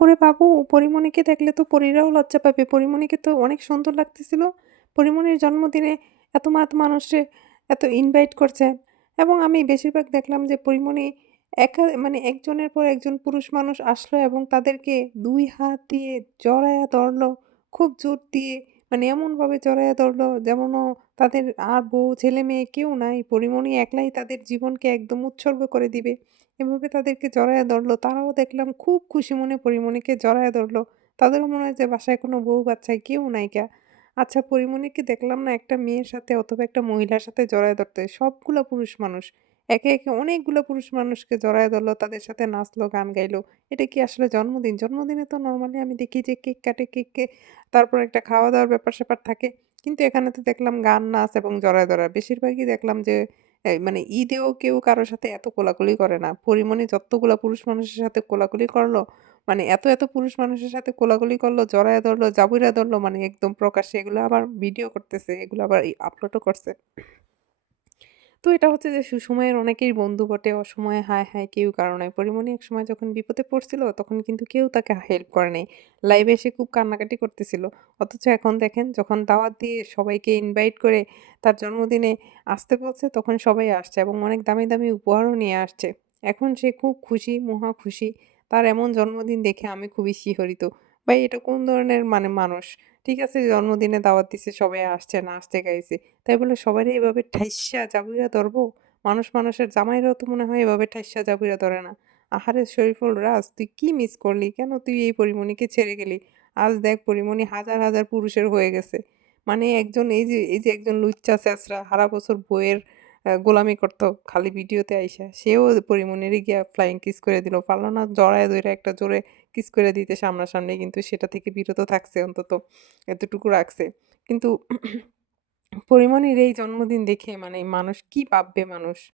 ওরে বাবু, পরিমণিকে দেখলে তো পরীরাও লজ্জা পাবে। পরিমণিকে তো অনেক সুন্দর লাগতেছিল। পরিমণির জন্মদিনে এত মাত মানুষে এত ইনভাইট করছেন এবং আমি বেশিরভাগ দেখলাম যে পরিমণি একা মানে একজনের পর একজন পুরুষ মানুষ আসলো এবং তাদেরকে দুই হাত দিয়ে জড়ায়া ধরলো, খুব জোর দিয়ে। মানে এমনভাবে জড়ায়া ধরলো যেমন তাদের আর বউ, ছেলে, মেয়ে কেউ নাই। পরীমণি একলাই তাদের জীবনকে একদম উৎসর্গ করে দিবে। এভাবে তাদেরকে জড়ায়া ধরলো। তারাও দেখলাম খুব খুশি মনে পরীমণিকে জড়ায়া ধরলো। তাদেরও মনে হয় যে বাসায় কোনো বউ বাচ্চায় কেউ নাইকা আচ্ছা পরীমণিকে দেখলাম না একটা মেয়ের সাথে অথবা একটা মহিলার সাথে জড়ায় ধরতে। সবগুলো পুরুষ মানুষ। একে একে অনেকগুলো পুরুষ মানুষকে জড়ায় ধরলো তাদের সাথে নাচলো গান গাইলো এটা কি আসলে জন্মদিন জন্মদিনে তো নর্মালি আমি দেখি যে কেক কাটে কেককে তারপর একটা খাওয়া দাওয়ার ব্যাপার স্যাপার থাকে কিন্তু এখানে তো দেখলাম গান নাচ এবং জড়ায় ধরা বেশিরভাগই দেখলাম যে মানে ঈদেও কেউ কারোর সাথে এত কোলাকুলি করে না। পরিমণি যতগুলা পুরুষ মানুষের সাথে কোলাকুলি করল, মানে এত, এত পুরুষ মানুষের সাথে কোলাকুলি করল, জড়ায় ধরলো, জাবুইরা ধরলো মানে একদম প্রকাশ্যে এগুলো আবার ভিডিও করতেছে, এগুলো আবার আপলোডও করছে। তো এটা হচ্ছে যে সুসময়ের অনেকেই বন্ধু বটে, অসময়ে হায়, হায় কেউ কারণে নাই। এক সময় যখন বিপদে পড়ছিল তখন কিন্তু কেউ তাকে হেল্প করে নাই। লাইভে এসে খুব কান্নাকাটি করতেছিল। অথচ এখন দেখেন যখন দাওয়াত দিয়ে সবাইকে ইনভাইট করে তার জন্মদিনে আসতে বলছে তখন সবাই আসছে এবং অনেক দামি, দামি উপহারও নিয়ে আসছে। এখন সে খুব খুশি, মহা খুশি। তার এমন জন্মদিন দেখে আমি খুবই শিহরিত। ভাই এটা কোন ধরনের মানে মানুষ? ঠিক আছে জন্মদিনে দাওয়াত দিছে, সবাই আসছে, নাচতে গাইছে। তাই বলে সবারই এভাবে ঠাইসা জাবুইরা ধরবো? মানুষ মানুষের জামাইরাও তো মনে হয় এভাবে ঠাইসা জাবুইরা ধরে না। আহারে শরীফুল রাজ তুই কি মিস করলি? কেন তুই এই পরিমণিকে ছেড়ে গেলি? আজ দেখ পরিমণি হাজার, হাজার পুরুষের হয়ে গেছে। মানে একজন এই যে এই যে একজন লুচ্চা ছেঁচড়া সারা বছর বউয়ের আ গোলামি করতো খালি ভিডিওতে আইসা। সেও পরিমণিরে গিয়া ফ্লাইং কিস করে দিল। পারল না জড়ায় ধরে একটা জোরে কিস করে দিতে সামনাসামনি, কিন্তু সেটা থেকে বিরত থাকছে অন্তত, এতটুকু রাখছে। কিন্তু পরিমণির এই জন্মদিন দেখে মানে মানুষ কি ভাববে মানুষ?